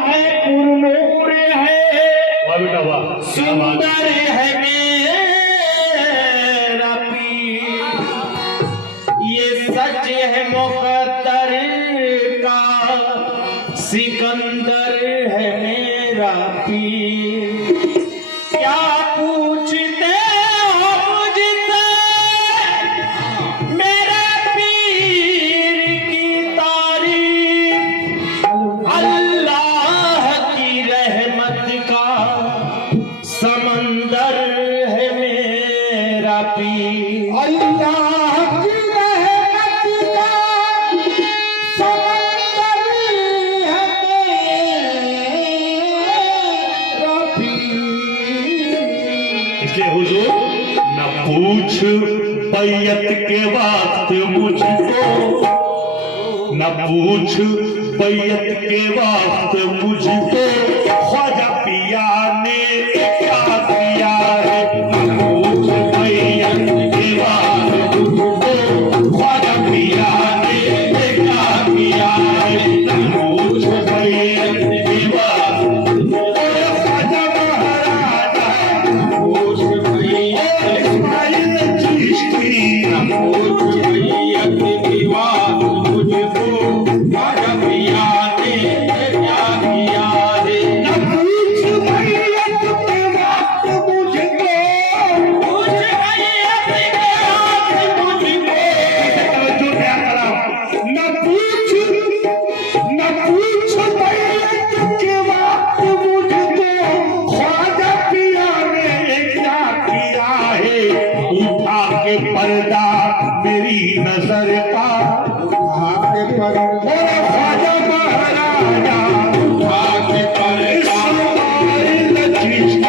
है पुरनूर है सुंदर है मेरा पीर, ये सच है मुकद्दर का सिकंदर है मेरा पीर। क्या पूछते हो मुझसे मेरे पीर की तारीफ, अल्लाह की रहमत का समंदर है मेरा पीर। अल्लाह की रहमत का समंदर है मेरा पीर। इसलिए हुजूर न पूछ बैयत के वक्त मुझको, न पूछ बैयत के वक्त मुझको ख्वाजा पिया ने क्या किया है। न पूछ बैयत के वक्त मुझको ख्वाजा पिया ने क्या किया है। न पूछ बैयत के वक्त ख्वाजा महाराजा पूछ इस्माइल चिश्ती मुझको ख्वाजा पिया ने क्या किया है। न पूछ बैयत के वक्त मुझको पूछ बैयत के वक्त मुझको जो क्या करा। न पूछ बैयत के वक्त मुझको ख्वाजा पिया ने क्या किया है। उठा के पर्दा मेरी नजर का ख्वाजा महाराजा इस्माइल चिश्ती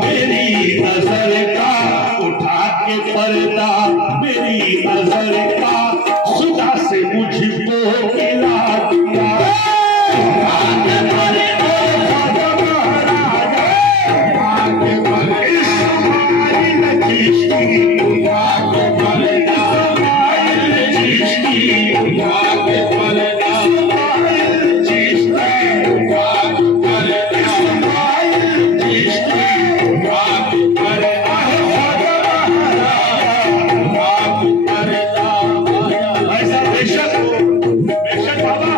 मेरी नजर का उठा के पर्दा मेरी नजर का खुदा से मुझको मिला दिया। ख्वाजा महाराजा इस्माइल चिश्ती ऐसा बेशक बाबा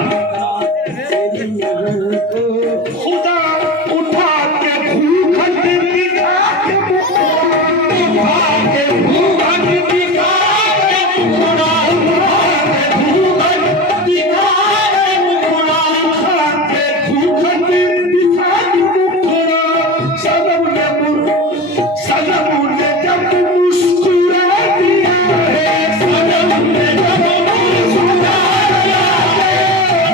खुदा उठा के भूखट दिखा के उठा के भूखट दिखा के मुखड़ा भूखट दिखा के मुखड़ा उठा के भूखट दिखा के मुखड़ा सनम ने जब मुस्कुरा दिया है। सनम ने जब मुस्कुरा दिया है।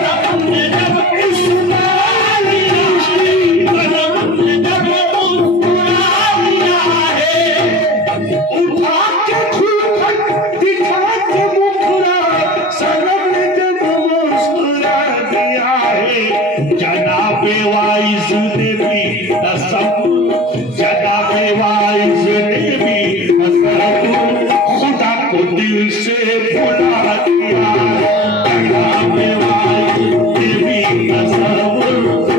सनम ने जब इस्माइल चिश्ती सनम ने जब मुस्कुरा दिया है। उठा के भूखट दिखा के मुखड़ा सनम ने जब मुस्कुरा दिया है। जनाबे वाइज ने भी तसव्वुर, जनाबे वाइज ने भी तसव्वुर खुदा को दिल से भुला दिया है। जनाबे वाइज ने भी तसव्वुर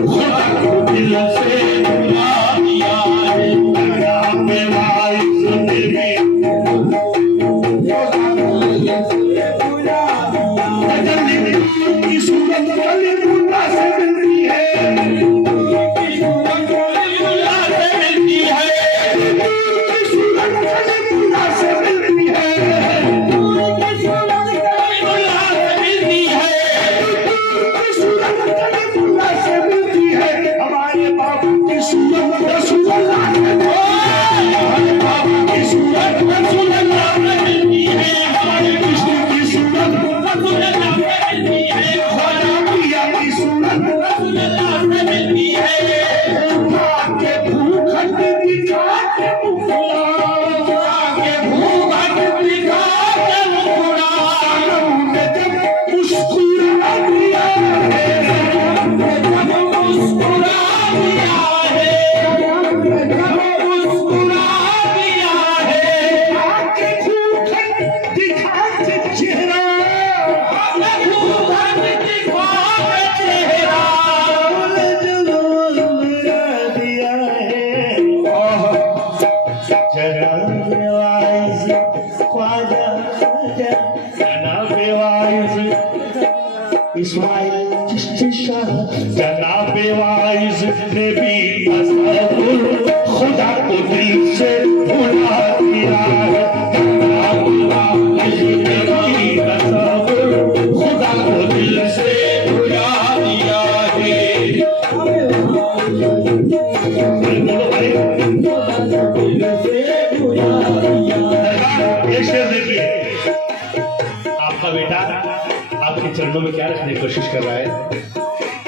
खुदा को दिल से भुला दिया है। जनाबे वाइज ने भी की सूरत कलीमुल्लाह से मिलती है। की सूरत कलीमुल्लाह से मिलती है। की सूरत कलीमुल्लाह से मिलती है। की सूरत कलीमुल्लाह से मिलती है। की सूरत कलीमुल्लाह से मिलती है। हमारे बाबू की सूरत रसूलुल्लाह से मिलती है। हमारे बाबू की सूरत रसूलुल्लाह से मिलती है। हमारे कृष्ण की सूरत रसूलुल्लाह से मिलती है। ख्वाजा पिया की सूरत जनाबे वाइज ने भी तसव्वुर खुदा को दिल से भुला दिया है। जनाबे वाइज ने भी तसव्वुर खुदा को दिल से भुला दिया है। बोलो भाई, ये शेर देखिए, आपका बेटा आपके चरणों में क्या रखने की कोशिश कर रहा है।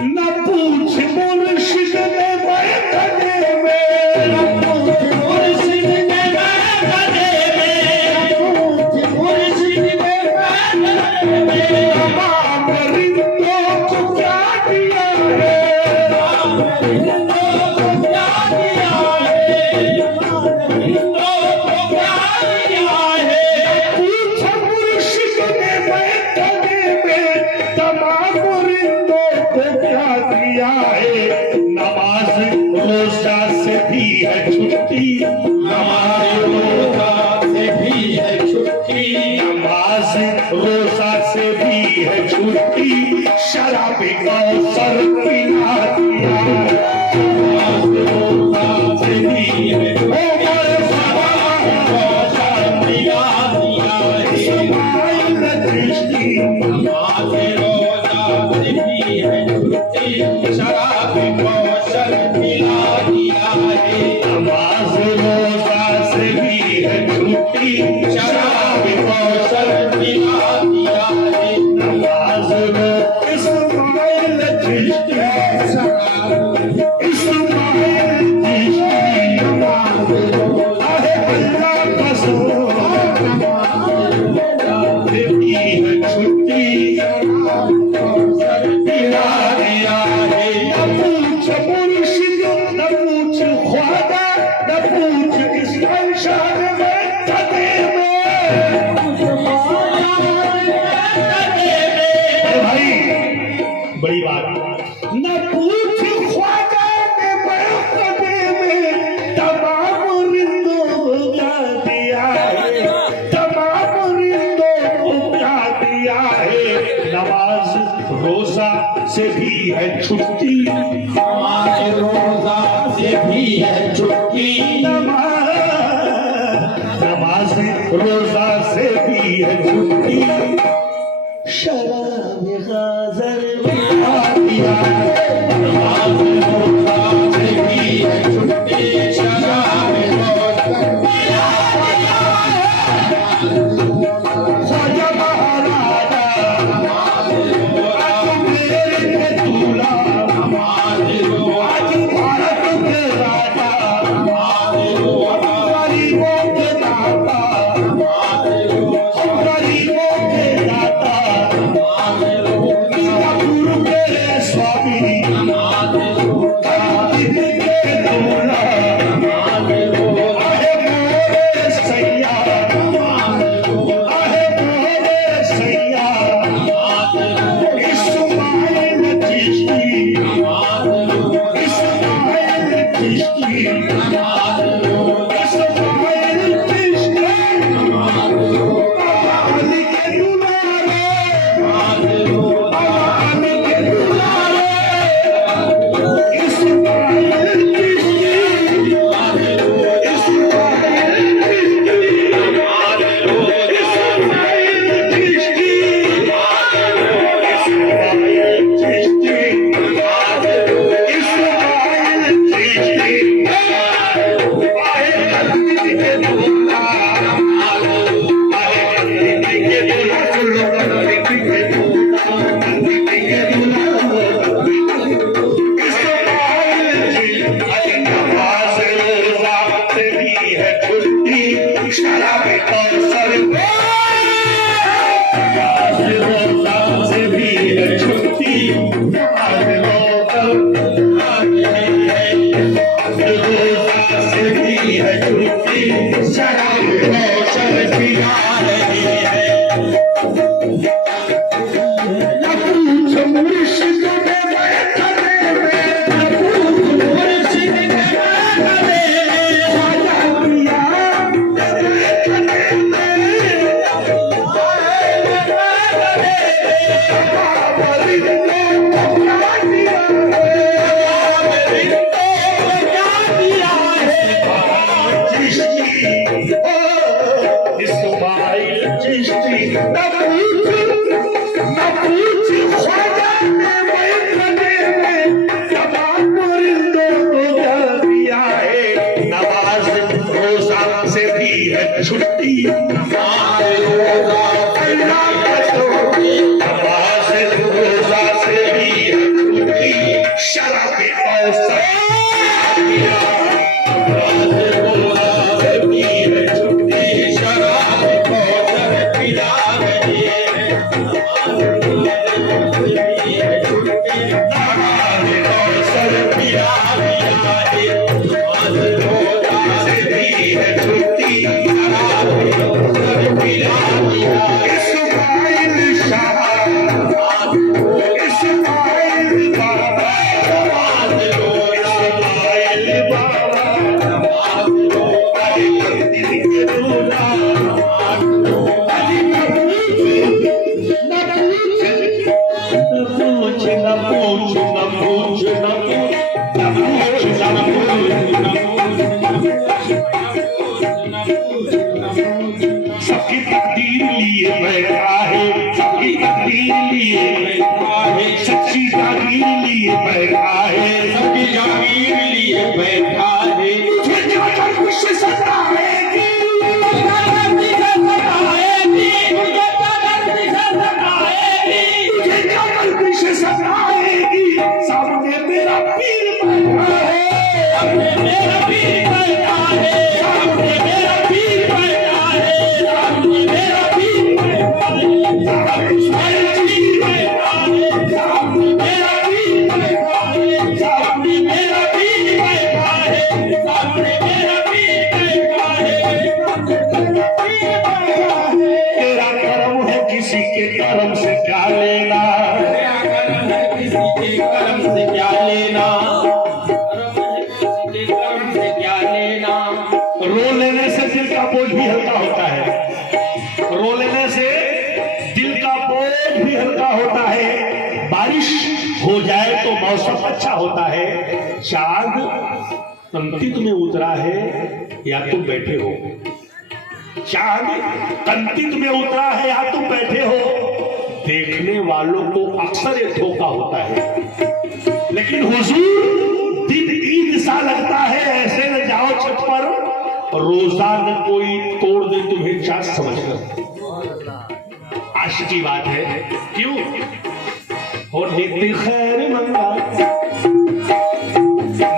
न पूछ मुर्शिद ने मैं कदे में, न पूछ मुर्शिद ने मैं कदे में, न पूछ मुर्शिद ने मैं कदे में। तमाम रिंदों को क्या दिया है, तमाम रिंदों को क्या दिया है, तमाम रिंदों को क्या दिया है। पूछ मुर्शिद ने मैं कदे में, तमाम रिंदों को क्या दिया है। नमाज रोजा से भी है छुट्टी, नमाज रोजा से भी है छुट्टी, नमाज रोजा से भी है छुट्टी। शराब कौसर पिला दिया है। नमाज रोजा से भी है छुट्टी, नमाज रोजा से भी है छुट्टी, शराब कौशल पिला दिया है। नमाज रोजा से भी है छुट्टी, शराब कौशल पिला दिया है। नमाज रो इस्माइल चिश्ती, इस्माइल चिश्ती नमाज रो आहे अल्लाह कसम से भी है छुट्टी, पिला दिया है। न पूछ मुर्शिद न पूछ ख्वाजा न पूछ इस्माइल शाह में कदे में। भाई बड़ी बात, न पूछ ख्वाजा ने मैं कदे में, तमाम रिंदों को क्या दिया है, तमाम रिंदों को क्या दिया है। नमाज रोजा से भी है छुट्टी, नमाज रोजा से भी है छुट्टी, नमाज रोजा से भी है छुट्टी। शराब गाजर पिला दिया है। नमाज रोजा से भी है छुट्टी, शराब कौशल पिला दिया है। ख्वाजा महाराजा मेरे के दूल्हा, नमाज रोजा आज भारत के राजा, गरीबों के दाता, गरीबों के दाता, मीरापुर के स्वामी, छुट्टी नमाज रोजा से भी छुट्टी शराब अवसर छुट्टी शराब अवसर पिला सबकी तकदीर लिए बैठा है, सबकी तकदीर लिए बैठा है, सच्ची जागीर लिए बैठा है, सबकी जागीर लिए बैठा है। मुझे जाकर कुछ सताएगी, मुझे जाकर कुछ सताएगी। सामने मेरा पीर बैठा है, सामने मेरा पीर बैठा है, सामने मेरा पीर बैठा है, सामने मेरा पीर बैठा है, सामने मेरा पीर बैठा है, सामने मेरा पीर बैठा है, सामने मेरा पीर बैठा है, सामने मेरा पीर बैठा है। तेरा कर्म है किसी के कर्म से क्या लेना, तेरा कर्म है किसी के कर्म से क्या लेना, रो लेने से दिल का बोझ भी हल्का होता है, रो लेने से दिल का बोझ भी हल्का होता है। बारिश हो जाए तो मौसम अच्छा होता है। चांद कंतित में उतरा है या तुम बैठे हो, चांद कंतित में उतरा है या तुम बैठे हो। देखने वालों को अक्सर एक धोखा होता है, लेकिन हुजूर दिन ईद सा लगता है, ऐसे न जाओ छत पर रोजा न कोई तोड़ दे तुम्हें चाँद समझकर। आशिकी बात है, क्यों हो नित्य खैर मंगा,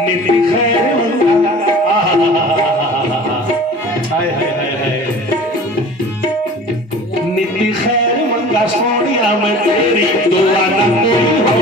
नित्य खैर मंगा, हाय हाय हाय हाय, नित्य खैर मंगा सोनिया मैं तेरी दुआ न कोई हो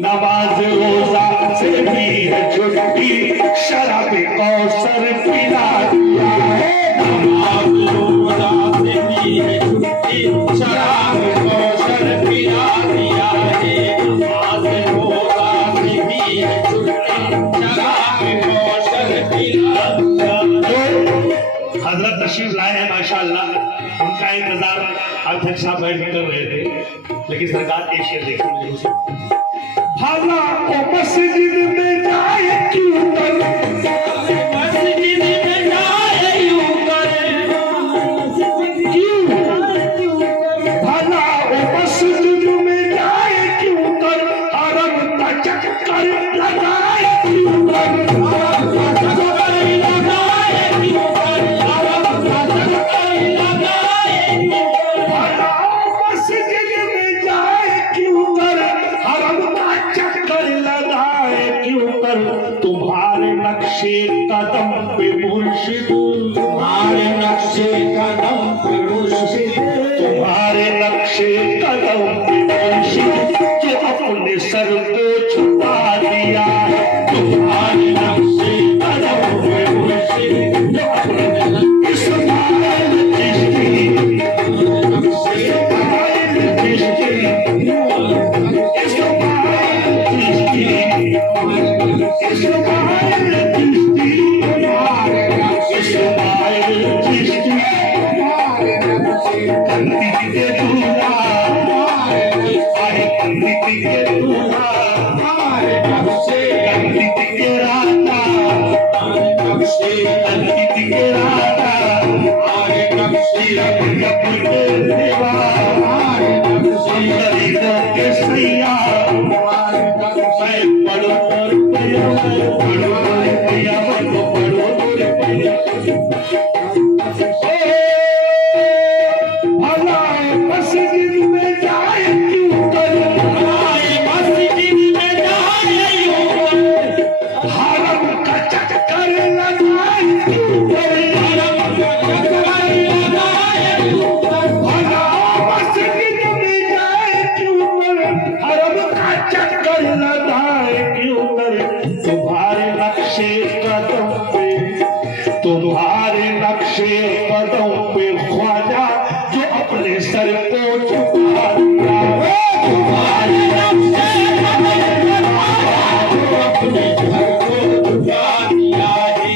नमाज रोजा से भी है छुट्टी, शराब कौसर पिला दिया है। नमाज रोजा से भी है छुट्टी, शराब कौसर पिला दिया है। नमाज रोजा से भी है छुट्टी, शराब कौसर पिला दिया है। हजरत तशरीफ लाए हैं माशाअल्लाह, उनका इंतजार अध्यक्ष साहब बैठ कर रहे थे, लेकिन सरकार एशिया देखने भाला को मस्जिद में जाए क्यों कर, मस्जिद में जाए यूं कर, क्यों भाला को मस्जिद में जाए क्यों कर, हरम का चक्कर लगाए क्यों कर, हरम का चक्कर लगाए क्यों कर, हरम का चक्कर लगाए क्यों कर, भाला मस्जिद में जाए क्यों कर, हरम चक्कर लगाए नक्शे कदम पे मुर्शिद, तुम्हारे नक्शे कदम पे मुर्शिद, तुम्हारे नक्शे कदम पे मुर्शिद, जो अपने सर को छुपा दिया है। तुम्हारे नक्शे कदम पे मुर्शिद, जो अपने इस्माइल चिश्ती, इस्माइल चिश्ती, इस्माइल चिश्ती, इस्माइल चिश्ती, इस्माइल चिश्ती, पंडित के दूल्हा, आए पंडित के दूल्हा, नक्शे पंडित के राजा, नक्शे पंडित के राजा, हमारे नक्शे जब के देवा, गरीबों के सैया, मैं पढ़ो रुपया, मैं पढ़ो रुपया, मैं तो पढ़ो रुपया। भला मस्जिद में जाए क्यों कर, हमारे मस्जिद में जाए यूं, हरम का चक्कर लगाए क्यों कर, हरम का चक्कर लगाए यूं, भला मस्जिद में जाए क्यों कर, हरम का चक्कर लगाए क्यों कर। तुम्हारे नक्शे कदम पे, तुम्हारे नक्शे कदम पे ख्वाजा, जो अपने सर को झुका दिया। तुम्हारे नक्शे कदम पे अपने घर को झुका दिया है।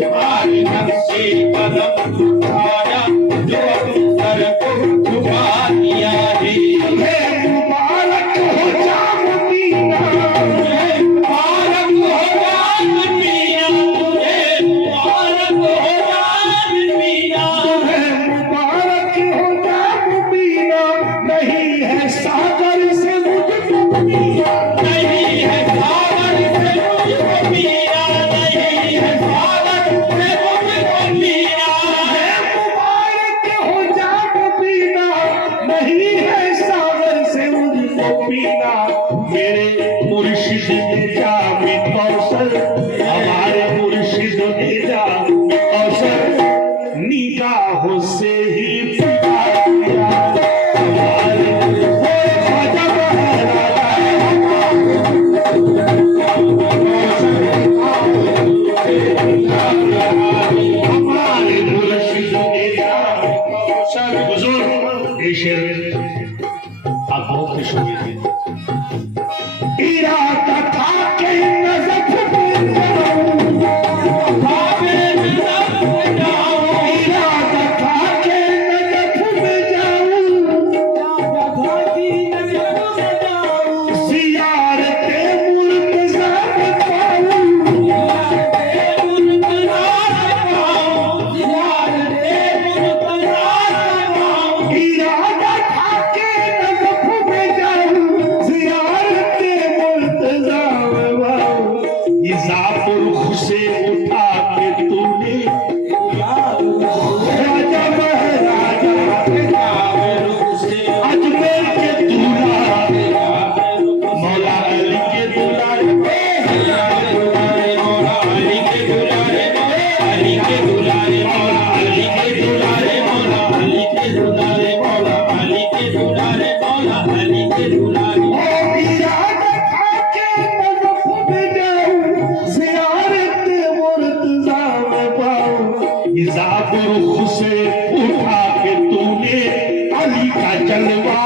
तुम्हारे नक्शे कदम उठाया, जो अपने सर को झुका दिया है। तुम्हें मुबारक हो जामदीना, तुझे मुबारक हो जात मियां, तुझे मुबारक हो जात मियां। तुम्हें मुबारक हो जामदीना, नहीं है सागर से मुझको पिया। नहीं है सागर से मुझको पिया, नहीं है सागर से मुझको पिया। मुबारक हो जामदीना, नहीं है सागर से मुझको पीना। मेरे मुर्शिद ने जामे कौसर, हमारे मुर्शिद ने जामे कौसर, निगाहों से ही पिला दिया। हमारे ख्वाजा हमारे मुर्शिद ने जामे कौसर। हुजूर ये शेर आप बहुत खुश होंगे। इरादा था कि नज़फ में जाऊं, भावे नज़फ जाऊं, इरादा था कि नज़फ में जाऊं, ज़ियारते मुर्तज़ा में पाऊं। इरादा था कि नज़फ में जाऊं, ज़ियारते मुर्तज़ा में पाऊं। इज़ापुर से उठा के तूने राजा महाराजा, अजमेर के दूल्हा, मौला अली के दूल्हा, और इरादा था कि नज़फ में जाऊं, ज़ियारते मुर्तज़ा में पाऊं। इज़ापुर से उठा के तूने अली का जलवा